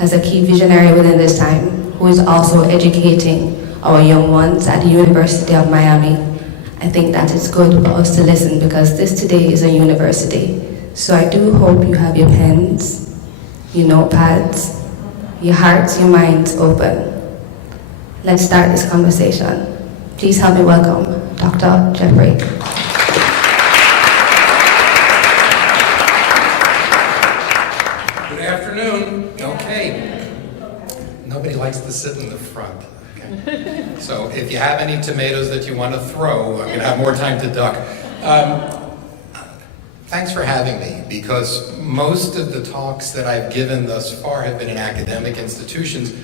as a key visionary within this time, who is also educating our young ones at the University of Miami. I think that it's good for us to listen because this today is a university. So I do hope you have your pens, your notepads, your hearts, your minds open. Let's start this conversation. Please help me welcome Dr. Jeffrey. Good afternoon. Okay. Nobody likes to sit in the front. Okay. So if you have any tomatoes that you want to throw, I'm going to have more time to duck. Thanks for having me, because most of the talks that I've given thus far have been in academic institutions,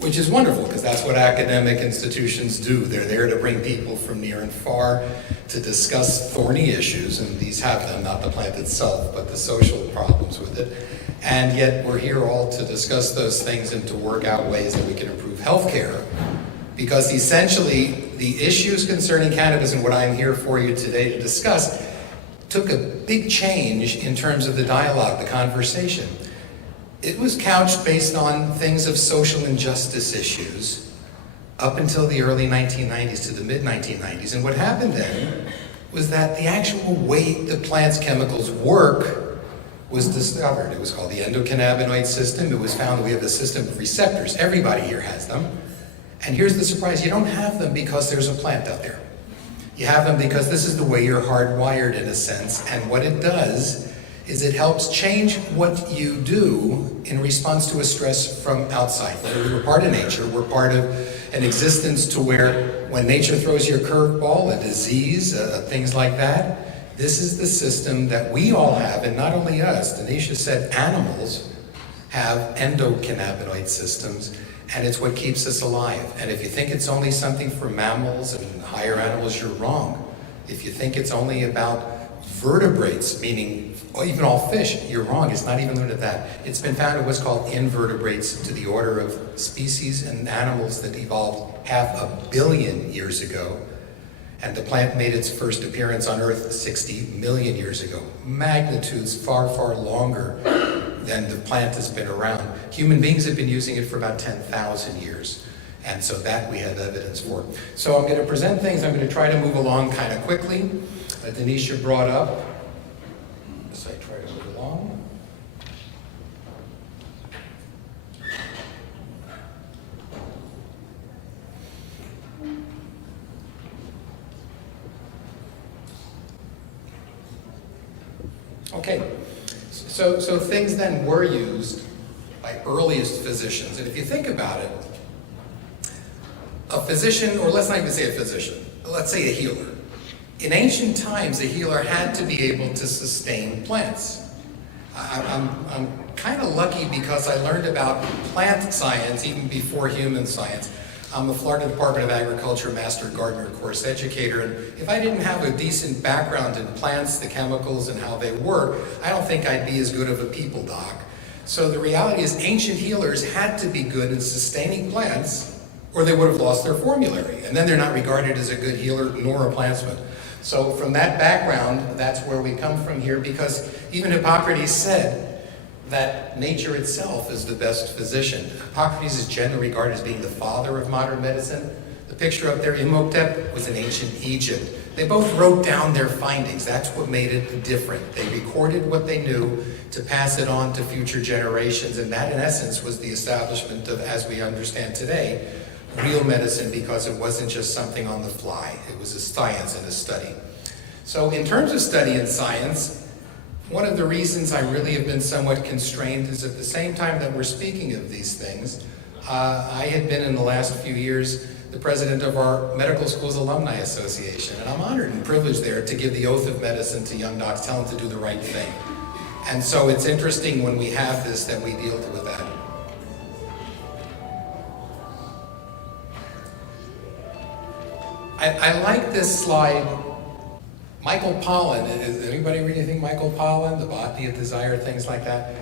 which is wonderful, because that's what academic institutions do. They're there to bring people from near and far to discuss thorny issues, and these have them, not the plant itself, but the social problems with it. And yet we're here all to discuss those things and to work out ways that we can improve healthcare, because essentially the issues concerning cannabis and what I'm here for you today to discuss took a big change in terms of the dialogue, the conversation. It was couched based on things of social injustice issues up until the early 1990s to the mid-1990s. And what happened then was that the actual way the plant's chemicals work was discovered. It was called the endocannabinoid system. It was found that we have a system of receptors. Everybody here has them. And here's the surprise, you don't have them because there's a plant out there. You have them because this is the way you're hardwired in a sense, and what it does is it helps change what you do in response to a stress from outside. Whether we're part of nature, we're part of an existence to where when nature throws you a curveball, a disease, things like that, this is the system that we all have, and not only us. Denisha said animals have endocannabinoid systems, and it's what keeps us alive. And if you think it's only something for mammals and higher animals, you're wrong. If you think it's only about vertebrates, meaning even all fish, you're wrong. It's not even limited to that. It's been found in what's called invertebrates, to the order of species and animals that evolved 500 million years ago. And the plant made its first appearance on Earth 60 million years ago. Magnitudes far, far longer than the plant has been around. Human beings have been using it for about 10,000 years. And so that we have evidence for. So I'm going to present things. I'm going to try to move along kind of quickly. Denisha brought up, as I try to move along. Okay, so things then were used by earliest physicians. And if you think about it, a physician, or let's not even say a physician, let's say a healer. In ancient times, a healer had to be able to sustain plants. I'm kind of lucky because I learned about plant science even before human science. I'm a Florida Department of Agriculture Master Gardener course educator, and if I didn't have a decent background in plants, the chemicals, and how they work, I don't think I'd be as good of a people doc. So the reality is ancient healers had to be good in sustaining plants, or they would have lost their formulary, and then they're not regarded as a good healer nor a plantsman. So from that background, that's where we come from here, because even Hippocrates said that nature itself is the best physician. Hippocrates is generally regarded as being the father of modern medicine. The picture up there, Imhotep, was in ancient Egypt. They both wrote down their findings. That's what made it different. They recorded what they knew to pass it on to future generations, and that in essence was the establishment of, as we understand today, real medicine, because it wasn't just something on the fly. It was a science and a study. So in terms of study and science, one of the reasons I really have been somewhat constrained is at the same time that we're speaking of these things, I had been in the last few years the president of our Medical Schools Alumni Association, and I'm honored and privileged there to give the oath of medicine to young docs, tell them to do the right thing. And so it's interesting when we have this that we deal with that. I like this slide. Michael Pollan, is anybody read anything Michael Pollan, the botany of desire, things like that?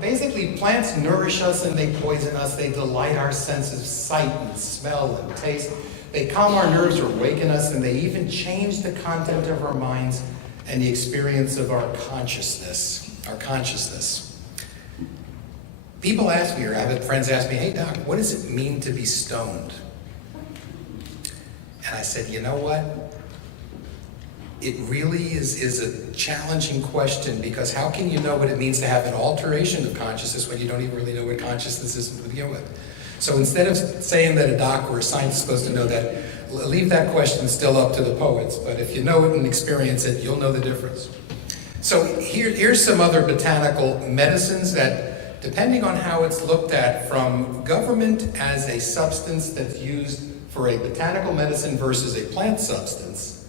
Basically, plants nourish us and they poison us. They delight our sense of sight and smell and taste. They calm our nerves or awaken us, and they even change the content of our minds and the experience of our consciousness. People ask me, or I've had friends ask me, hey doc, what does it mean to be stoned? And I said, you know what? It really is a challenging question, because how can you know what it means to have an alteration of consciousness when you don't even really know what consciousness is to begin with? So instead of saying that a doc or a scientist is supposed to know that, leave that question still up to the poets. But if you know it and experience it, you'll know the difference. So here's some other botanical medicines that, depending on how it's looked at, from government as a substance that's used for a botanical medicine versus a plant substance,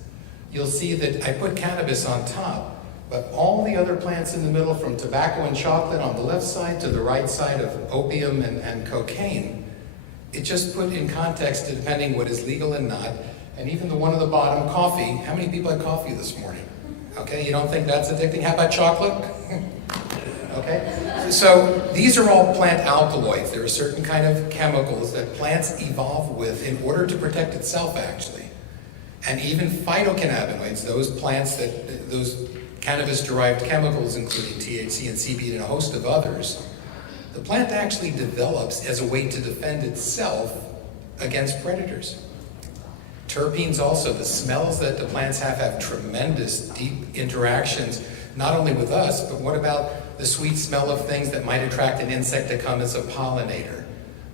you'll see that I put cannabis on top, but all the other plants in the middle, from tobacco and chocolate on the left side to the right side of opium and cocaine, it just put in context to depending what is legal and not. And even the one at the bottom, coffee. How many people had coffee this morning? Okay, you don't think that's addicting? How about chocolate? Okay, so these are all plant alkaloids. There are certain kind of chemicals that plants evolve with in order to protect itself, actually. And even phytocannabinoids, those plants that, those cannabis-derived chemicals, including THC and CBD and a host of others, the plant actually develops as a way to defend itself against predators. Terpenes also, the smells that the plants have tremendous deep interactions, not only with us, but what about the sweet smell of things that might attract an insect to come as a pollinator,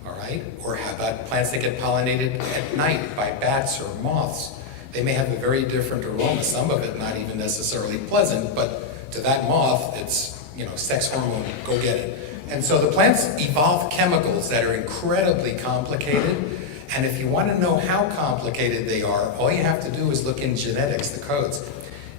all right? Or how about plants that get pollinated at night by bats or moths? They may have a very different aroma, some of it not even necessarily pleasant, but to that moth, it's, you know, sex hormone, go get it. And so the plants evolve chemicals that are incredibly complicated, and if you want to know how complicated they are, all you have to do is look in genetics, the codes.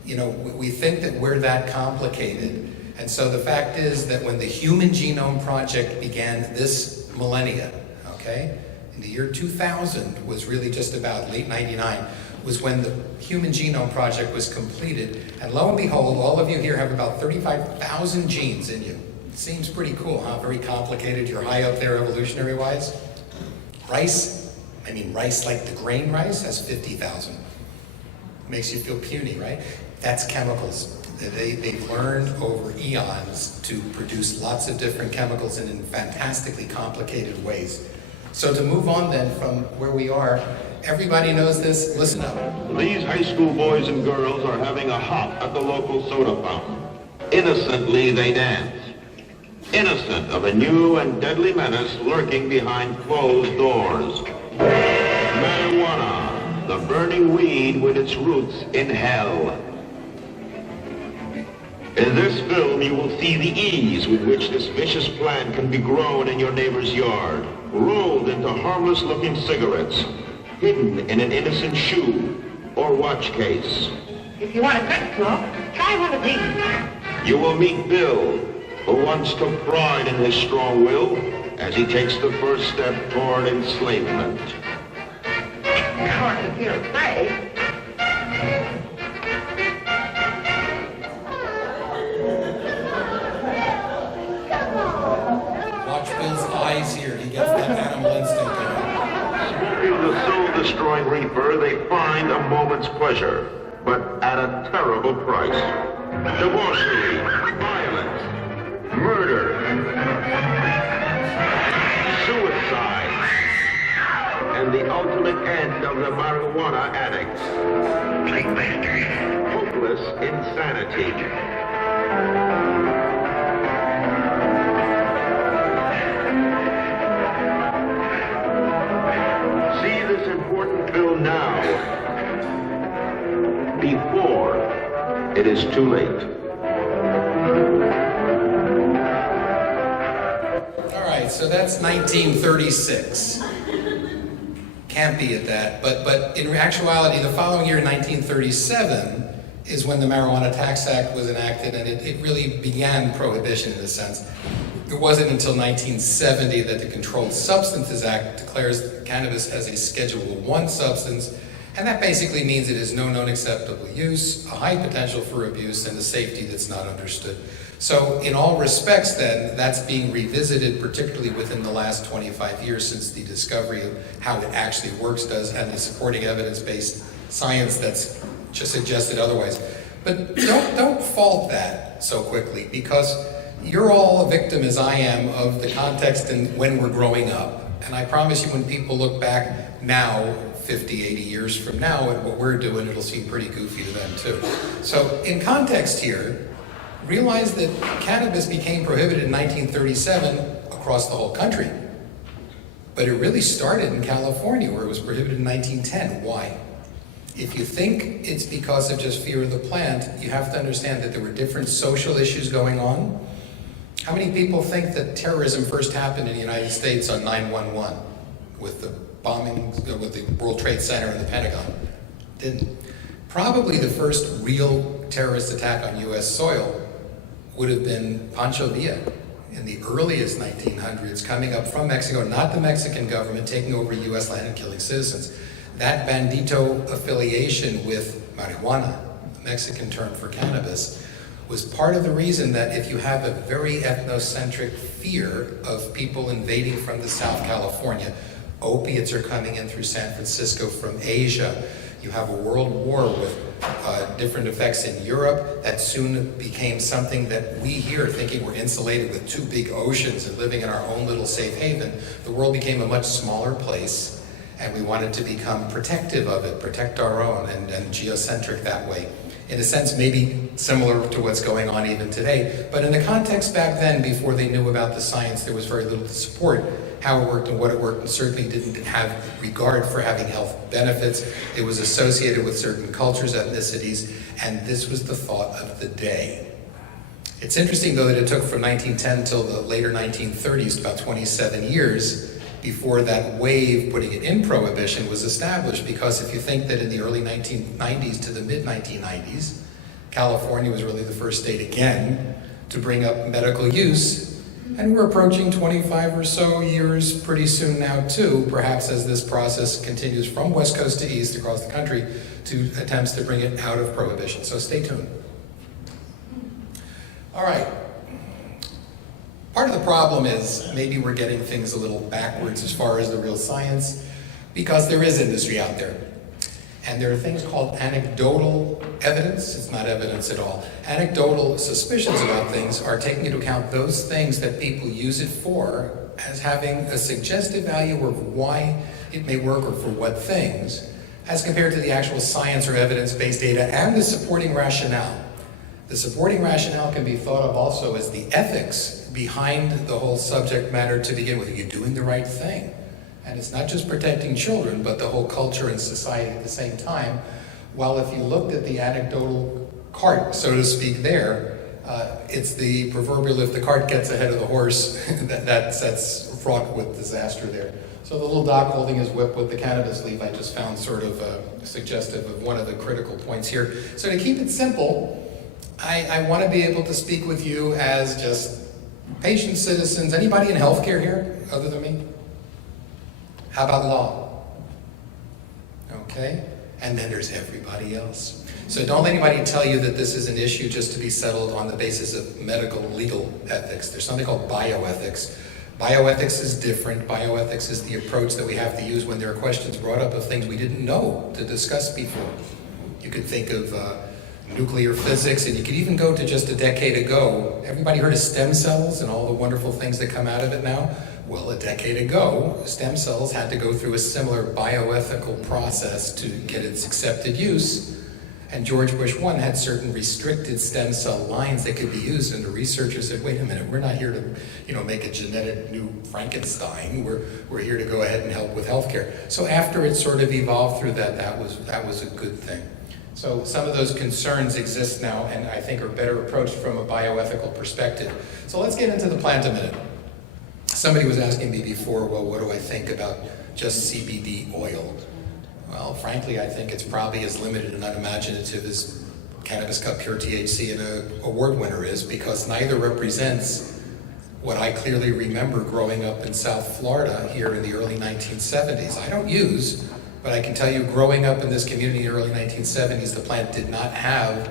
You know, we think that we're that complicated, and so the fact is that when the Human Genome Project began this millennia, okay, in the year 2000 was really just about late 99, was when the Human Genome Project was completed, and lo and behold, all of you here have about 35,000 genes in you. It seems pretty cool, huh? Very complicated, you're high up there evolutionary-wise. Rice like the grain rice has 50,000. Makes you feel puny, right? That's chemicals. They've learned over eons to produce lots of different chemicals and in fantastically complicated ways. So to move on then from where we are, everybody knows this, listen up. These high school boys and girls are having a hop at the local soda fountain. Innocently they dance. Innocent of a new and deadly menace lurking behind closed doors. Marijuana, the burning weed with its roots in hell. In this film, you will see the ease with which this vicious plant can be grown in your neighbor's yard, rolled into harmless-looking cigarettes, hidden in an innocent shoe or watch case. If you want a good smoke, try one of these. You will meet Bill, who once took pride in his strong will as he takes the first step toward enslavement. Of course, if you're afraid. Watch Bill's eyes here, he gets that animal instinct going. Smoking the soul-destroying reefer, they find a moment's pleasure, but at a terrible price. Debauchery, violence, murder, suicide, and the ultimate end of the marijuana addict. Hopeless insanity. See this important bill now, before it is too late. All right, so that's 1936. Can't be at that, but in actuality, the following year, 1937, is when the Marijuana Tax Act was enacted, and it really began prohibition in a sense. It wasn't until 1970 that the Controlled Substances Act declares cannabis as a Schedule I substance, and that basically means it is no known acceptable use, a high potential for abuse, and a safety that's not understood. So in all respects then, that's being revisited, particularly within the last 25 years since the discovery of how it actually works and the supporting evidence-based science that's just suggested otherwise. But don't fault that so quickly, because you're all a victim, as I am, of the context and when we're growing up. And I promise you, when people look back now, 50, 80 years from now, at what we're doing, it'll seem pretty goofy to them too. So in context here, realize that cannabis became prohibited in 1937 across the whole country. But it really started in California, where it was prohibited in 1910. Why? If you think it's because of just fear of the plant, you have to understand that there were different social issues going on. How many people think that terrorism first happened in the United States on 9/11 with the bombing, with the World Trade Center and the Pentagon? Didn't. Probably the first real terrorist attack on US soil would have been Pancho Villa in the earliest 1900s, coming up from Mexico, not the Mexican government taking over US land and killing citizens. That bandito affiliation with marijuana, the Mexican term for cannabis, was part of the reason that if you have a very ethnocentric fear of people invading from the South California, opiates are coming in through San Francisco from Asia, you have a world war with different effects in Europe that soon became something that we here, thinking we're insulated with two big oceans and living in our own little safe haven, the world became a much smaller place, and we wanted to become protective of it, protect our own, and geocentric that way. In a sense, maybe similar to what's going on even today, but in the context back then, before they knew about the science, there was very little to support how it worked and what it worked, and certainly didn't have regard for having health benefits. It was associated with certain cultures, ethnicities, and this was the thought of the day. It's interesting, though, that it took from 1910 till the later 1930s, about 27 years, before that wave, putting it in prohibition, was established. Because if you think that in the early 1990s to the mid-1990s, California was really the first state again to bring up medical use, and we're approaching 25 or so years pretty soon now too, perhaps as this process continues from West Coast to East across the country to attempts to bring it out of prohibition. So stay tuned. All right. Part of the problem is maybe we're getting things a little backwards as far as the real science, because there is industry out there. And there are things called anecdotal evidence. It's not evidence at all. Anecdotal suspicions about things are taking into account those things that people use it for as having a suggestive value of why it may work or for what things, as compared to the actual science or evidence-based data and the supporting rationale. The supporting rationale can be thought of also as the ethics behind the whole subject matter to begin with. Are you doing the right thing? And it's not just protecting children, but the whole culture and society at the same time. While if you looked at the anecdotal cart, so to speak, there, it's the proverbial, if the cart gets ahead of the horse, that's fraught with disaster there. So the little doc holding his whip with the cannabis leaf, I just found sort of suggestive of one of the critical points here. So to keep it simple, I want to be able to speak with you as just patient citizens. Anybody in healthcare here other than me? How about law? Okay, and then there's everybody else. So don't let anybody tell you that this is an issue just to be settled on the basis of medical legal ethics. There's something called bioethics. Bioethics is different. Bioethics is the approach that we have to use when there are questions brought up of things we didn't know to discuss before. You could think of nuclear physics, and you could even go to just a decade ago. Everybody heard of stem cells and all the wonderful things that come out of it now? Well, a decade ago, stem cells had to go through a similar bioethical process to get its accepted use. And George Bush 1 had certain restricted stem cell lines that could be used, and the researchers said, wait a minute, we're not here to make a genetic new Frankenstein. We're here to go ahead and help with healthcare. So after it sort of evolved through that was a good thing. So some of those concerns exist now, and I think are better approached from a bioethical perspective. So let's get into the plant a minute. Somebody was asking me before, well, what do I think about just CBD oil? Well, frankly, I think it's probably as limited and unimaginative as Cannabis Cup Pure THC and an award winner is, because neither represents what I clearly remember growing up in South Florida here in the early 1970s. I don't use, but I can tell you, growing up in this community in the early 1970s, the plant did not have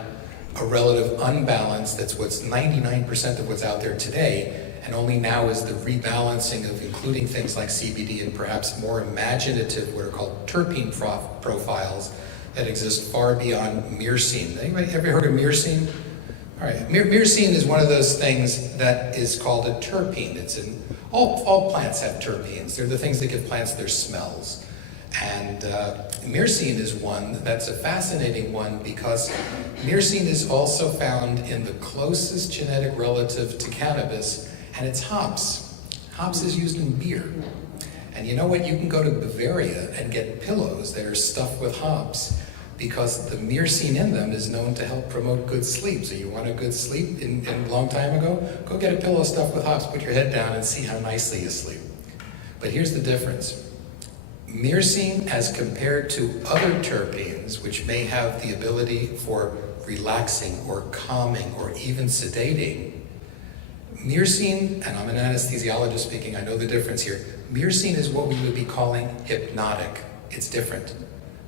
a relative unbalance that's what's 99% of what's out there today, and only now is the rebalancing of including things like CBD and perhaps more imaginative, what are called terpene profiles that exist far beyond myrcene. Anybody ever heard of myrcene? All right, myrcene is one of those things that is called a terpene. It's in, all plants have terpenes. They're the things that give plants their smells. And myrcene is one that's a fascinating one because myrcene is also found in the closest genetic relative to cannabis, and it's hops. Hops is used in beer. And you know what? You can go to Bavaria and get pillows that are stuffed with hops because the myrcene in them is known to help promote good sleep. So you want a good sleep in a long time ago? Go get a pillow stuffed with hops, put your head down and see how nicely you sleep. But here's the difference. Myrcene, as compared to other terpenes, which may have the ability for relaxing or calming or even sedating, myrcene, and I'm an anesthesiologist speaking, I know the difference here. Myrcene is what we would be calling hypnotic. It's different.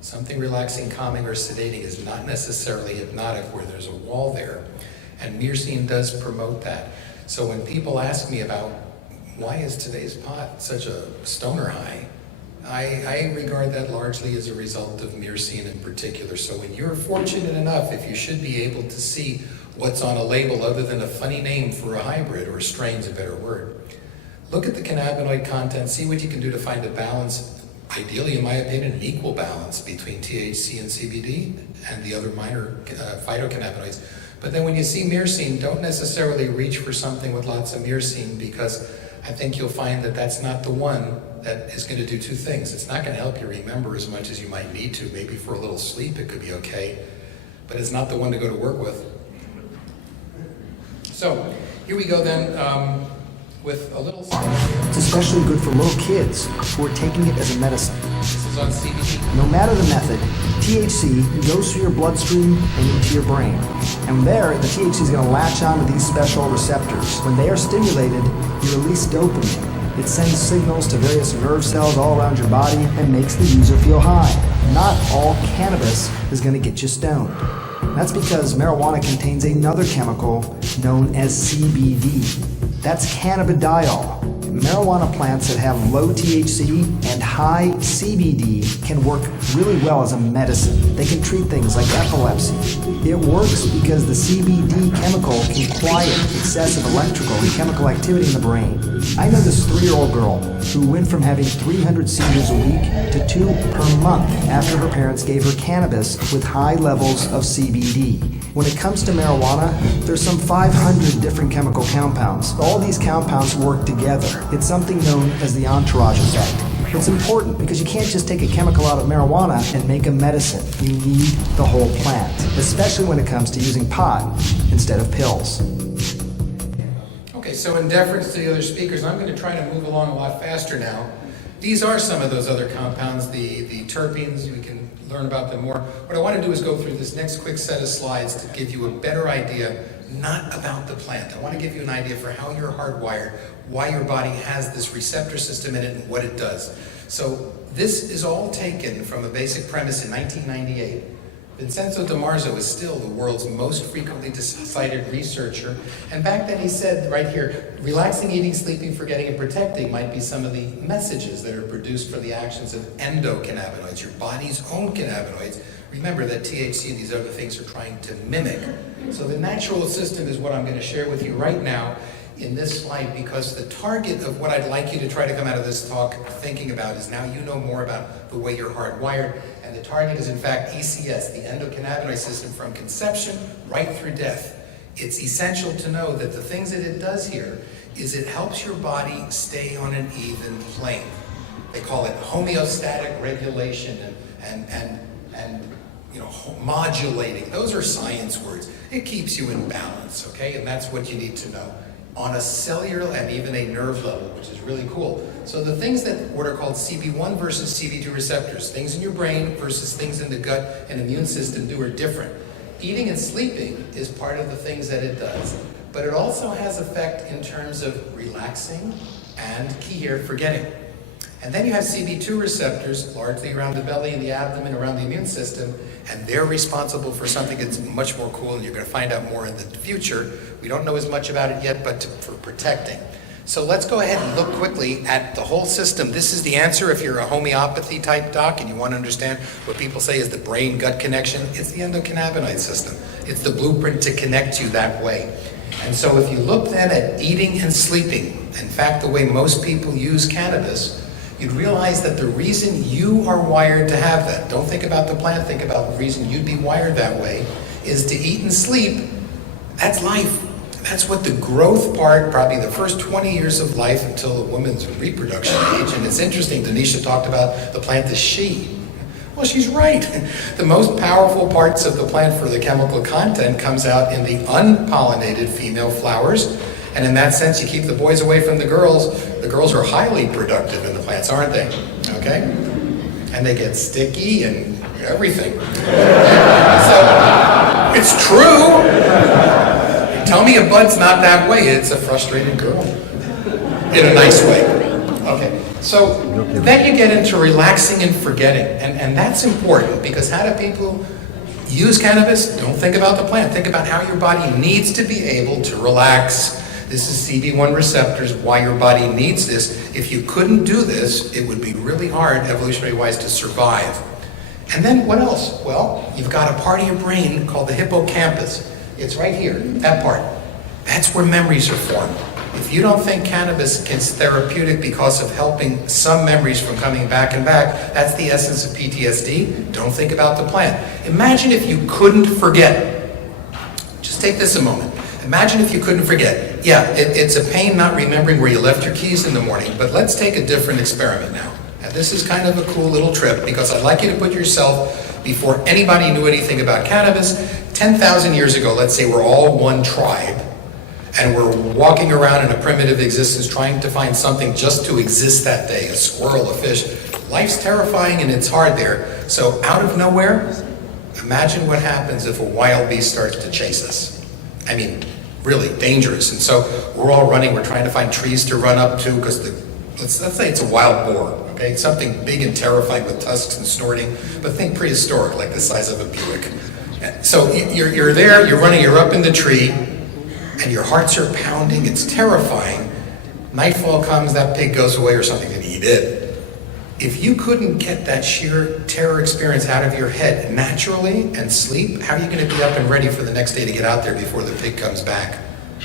Something relaxing, calming, or sedating is not necessarily hypnotic where there's a wall there. And myrcene does promote that. So when people ask me about why is today's pot such a stoner high, I regard that largely as a result of myrcene in particular. So when you're fortunate enough, if you should be able to see what's on a label other than a funny name for a hybrid, or strain's a better word, look at the cannabinoid content, see what you can do to find a balance, ideally in my opinion, an equal balance between THC and CBD and the other minor phytocannabinoids. But then when you see myrcene, don't necessarily reach for something with lots of myrcene because I think you'll find that that's not the one that is going to do two things. It's not going to help you remember as much as you might need to. Maybe for a little sleep it could be okay, but it's not the one to go to work with. So here we go then with a little study here. It's especially good for little kids who are taking it as a medicine. This is on CBD. No matter the method, THC goes through your bloodstream and into your brain. And there, the THC is going to latch onto these special receptors. When they are stimulated, you release dopamine. It sends signals to various nerve cells all around your body and makes the user feel high. Not all cannabis is going to get you stoned. That's because marijuana contains another chemical known as CBD. That's cannabidiol. Marijuana plants that have low THC and high CBD can work really well as a medicine. They can treat things like epilepsy. It works because the CBD chemical can quiet excessive electrical and chemical activity in the brain. I know this 3-year-old girl who went from having 300 seizures a week to 2 per month after her parents gave her cannabis with high levels of CBD. When it comes to marijuana, there's some 500 different chemical compounds. All these compounds work together. It's something known as the entourage effect. It's important because you can't just take a chemical out of marijuana and make a medicine. You need the whole plant, especially when it comes to using pot instead of pills. Okay, so in deference to the other speakers, I'm going to try to move along a lot faster now. These are some of those other compounds, the terpenes. We can learn about them more. What I want to do is go through this next quick set of slides to give you a better idea, not about the plant. I want to give you an idea for how you're hardwired, why your body has this receptor system in it and what it does. So this is all taken from a basic premise in 1998. Vincenzo Di Marzo is still the world's most frequently cited researcher. And back then he said right here, relaxing, eating, sleeping, forgetting, and protecting might be some of the messages that are produced for the actions of endocannabinoids, your body's own cannabinoids. Remember that THC and these other things are trying to mimic. So the natural system is what I'm going to share with you right now in this slide, because the target of what I'd like you to try to come out of this talk thinking about is now you know more about the way you're hardwired, and the target is in fact ECS, the endocannabinoid system, from conception right through death. It's essential to know that the things that it does here is it helps your body stay on an even plane. They call it homeostatic regulation and you know, modulating. Those are science words. It keeps you in balance, okay? And that's what you need to know on a cellular and even a nerve level, which is really cool. So the things that what are called CB1 versus CB2 receptors, things in your brain versus things in the gut and immune system do are different. Eating and sleeping is part of the things that it does, but it also has effect in terms of relaxing and, key here, forgetting. And then you have CB2 receptors, largely around the belly and the abdomen, around the immune system, and they're responsible for something that's much more cool, and you're going to find out more in the future. We don't know as much about it yet, but for protecting. So let's go ahead and look quickly at the whole system. This is the answer if you're a homeopathy type doc and you want to understand what people say is the brain-gut connection. It's the endocannabinoid system. It's the blueprint to connect you that way. And so if you look then at eating and sleeping, in fact, the way most people use cannabis, you'd realize that the reason you are wired to have that, don't think about the plant, think about the reason you'd be wired that way, is to eat and sleep. That's life. That's what the growth part, probably the first 20 years of life until a woman's reproduction age. And it's interesting, Denisha talked about the plant is she. Well, she's right. The most powerful parts of the plant for the chemical content comes out in the unpollinated female flowers. And in that sense, you keep the boys away from the girls. The girls are highly productive in the plants, aren't they? Okay? And they get sticky and everything. So, it's true. Tell me a bud's not that way. It's a frustrated girl. In a nice way. Okay. So then you get into relaxing and forgetting. And that's important because how do people use cannabis? Don't think about the plant. Think about how your body needs to be able to relax. This is CB1 receptors, why your body needs this. If you couldn't do this, it would be really hard, evolutionary-wise, to survive. And then what else? Well, you've got a part of your brain called the hippocampus. It's right here, that part. That's where memories are formed. If you don't think cannabis is therapeutic because of helping some memories from coming back and back, that's the essence of PTSD. Don't think about the plant. Imagine if you couldn't forget. Just take this a moment. Imagine if you couldn't forget. Yeah, it's a pain not remembering where you left your keys in the morning, but let's take a different experiment now. And this is kind of a cool little trip because I'd like you to put yourself, before anybody knew anything about cannabis, 10,000 years ago, let's say we're all one tribe, and we're walking around in a primitive existence trying to find something just to exist that day, a squirrel, a fish. Life's terrifying and it's hard there. So out of nowhere, imagine what happens if a wild beast starts to chase us. I mean, really dangerous. And so we're all running, we're trying to find trees to run up to because let's say it's a wild boar, okay? It's something big and terrifying with tusks and snorting, but think prehistoric, like the size of a Buick. So you're there, you're running, you're up in the tree, and your hearts are pounding, it's terrifying. Nightfall comes, that pig goes away or something, and you did. If you couldn't get that sheer terror experience out of your head naturally and sleep, how are you going to be up and ready for the next day to get out there before the pig comes back?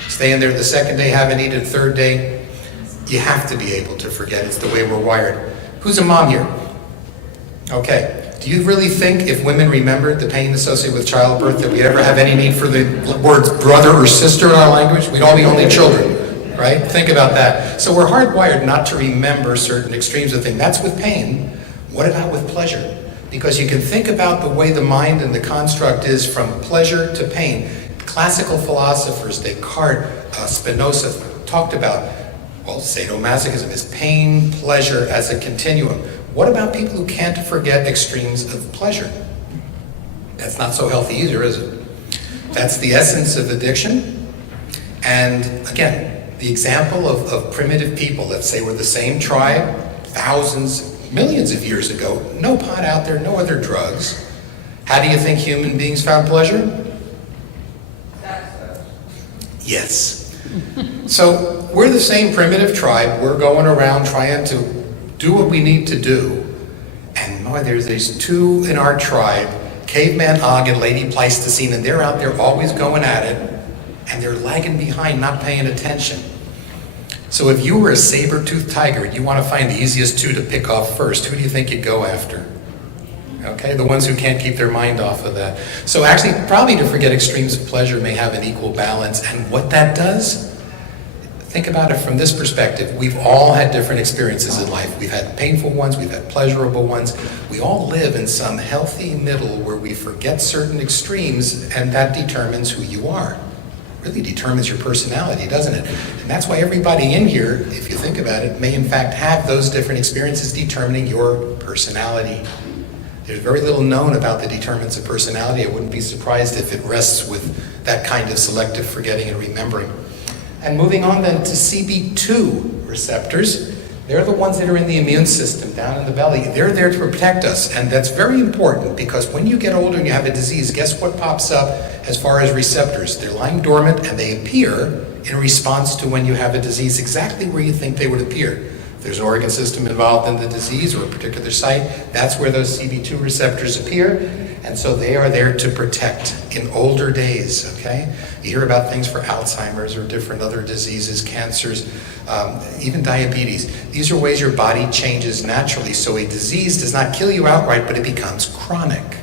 Stay in there the second day, haven't eaten, third day. You have to be able to forget. It's the way we're wired. Who's a mom here? Okay. Do you really think if women remembered the pain associated with childbirth that we'd ever have any need for the words brother or sister in our language? We'd all be only children, right? Think about that. So we're hardwired not to remember certain extremes of things. That's with pain. What about with pleasure? Because you can think about the way the mind and the construct is from pleasure to pain. Classical philosophers, Descartes, Spinoza, talked about, well, sadomasochism is pain, pleasure as a continuum. What about people who can't forget extremes of pleasure? That's not so healthy either, is it? That's the essence of addiction. And again, the example of primitive people, let's say we're the same tribe, thousands, millions of years ago, no pot out there, no other drugs. How do you think human beings found pleasure? Yes. So we're the same primitive tribe. We're going around trying to do what we need to do. And boy, there's these two in our tribe, Caveman Og and Lady Pleistocene, and they're out there always going at it, and they're lagging behind, not paying attention. So if you were a saber-toothed tiger and you want to find the easiest two to pick off first, who do you think you'd go after? Okay, the ones who can't keep their mind off of that. So actually, probably to forget extremes of pleasure may have an equal balance, and what that does, think about it from this perspective. We've all had different experiences in life. We've had painful ones, we've had pleasurable ones. We all live in some healthy middle where we forget certain extremes, and that determines who you are. Really determines your personality, doesn't it? And that's why everybody in here, if you think about it, may in fact have those different experiences determining your personality. There's very little known about the determinants of personality. I wouldn't be surprised if it rests with that kind of selective forgetting and remembering. And moving on then to CB2 receptors, they're the ones that are in the immune system, down in the belly. They're there to protect us, and that's very important because when you get older and you have a disease, guess what pops up as far as receptors? They're lying dormant and they appear in response to when you have a disease exactly where you think they would appear. If there's an organ system involved in the disease or a particular site, that's where those CB2 receptors appear, and so they are there to protect in older days, okay? You hear about things for Alzheimer's or different other diseases, cancers, even diabetes. These are ways your body changes naturally, so a disease does not kill you outright, but it becomes chronic.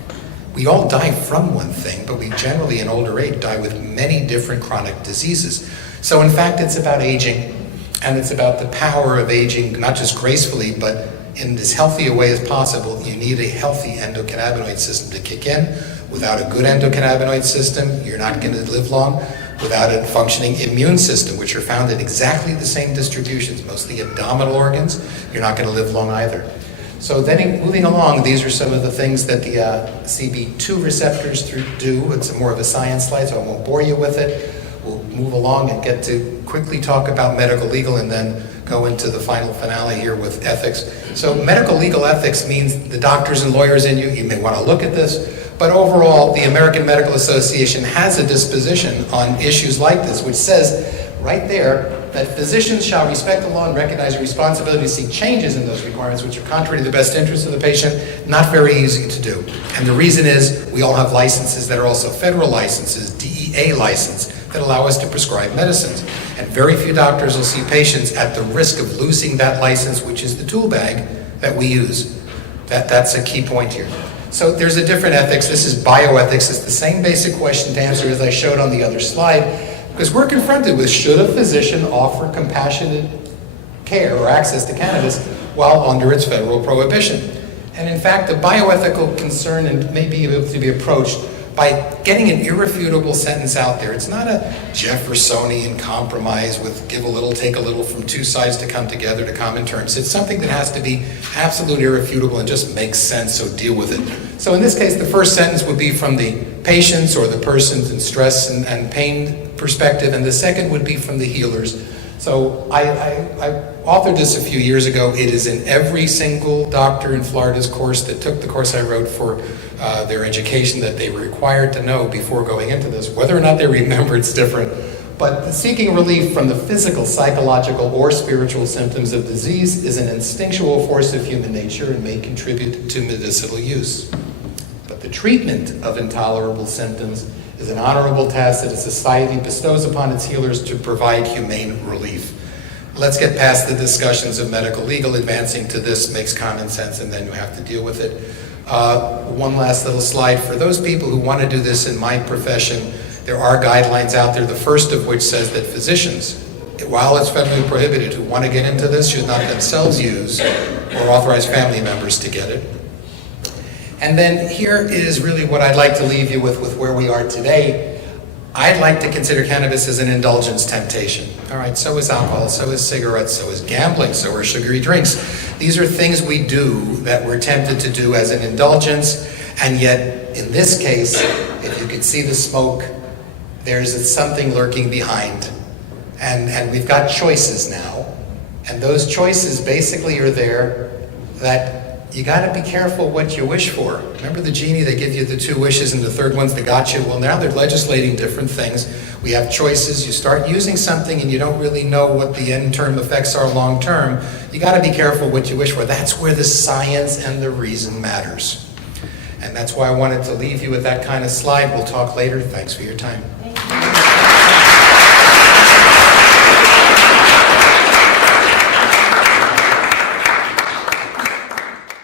We all die from one thing, but we generally in older age die with many different chronic diseases. So in fact, it's about aging, and it's about the power of aging, not just gracefully, but in as healthy a way as possible. You need a healthy endocannabinoid system to kick in. Without a good endocannabinoid system, you're not going to live long. Without a functioning immune system, which are found in exactly the same distributions, mostly abdominal organs, you're not going to live long either. So then moving along, these are some of the things that the CB2 receptors do. It's more of a science slide, so I won't bore you with it. We'll move along and get to quickly talk about medical legal and then go into the final finale here with ethics. So medical legal ethics means the doctors and lawyers in you may want to look at this, but overall the American Medical Association has a disposition on issues like this, which says right there that physicians shall respect the law and recognize the responsibility to seek changes in those requirements which are contrary to the best interest of the patient. Not very easy to do. And the reason is we all have licenses that are also federal licenses, DEA license, that allow us to prescribe medicines. And very few doctors will see patients at the risk of losing that license, which is the tool bag that we use. That's a key point here. So there's a different ethics. This is bioethics. It's the same basic question to answer as I showed on the other slide, because we're confronted with, should a physician offer compassionate care or access to cannabis while under its federal prohibition? And in fact, the bioethical concern may be able to be approached by getting an irrefutable sentence out there. It's not a Jeffersonian compromise with give a little, take a little from two sides to come together to common terms. It's something that has to be absolutely irrefutable and just makes sense, so deal with it. So in this case, the first sentence would be from the patient's or the person's in stress and pain perspective, and the second would be from the healers. So I authored this a few years ago. It is in every single doctor in Florida's course that took the course I wrote for their education that they were required to know before going into this. Whether or not they remember, it's different. But seeking relief from the physical, psychological, or spiritual symptoms of disease is an instinctual force of human nature and may contribute to medicinal use. But the treatment of intolerable symptoms is an honorable task that a society bestows upon its healers to provide humane relief. Let's get past the discussions of medical legal. Advancing to this makes common sense, and then you have to deal with it. One last little slide. For those people who want to do this in my profession, there are guidelines out there, the first of which says that physicians, while it's federally prohibited, who want to get into this should not themselves use or authorize family members to get it. And then here is really what I'd like to leave you with where we are today. I'd like to consider cannabis as an indulgence temptation. All right, so is alcohol, so is cigarettes, so is gambling, so are sugary drinks. These are things we do that we're tempted to do as an indulgence, and yet in this case, if you could see the smoke, there's something lurking behind. And we've got choices now, and those choices basically are there that you got to be careful what you wish for. Remember the genie, they give you the two wishes and the third one's the gotcha? Well, now they're legislating different things. We have choices. You start using something and you don't really know what the end term effects are long term. You got to be careful what you wish for. That's where the science and the reason matters. And that's why I wanted to leave you with that kind of slide. We'll talk later. Thanks for your time.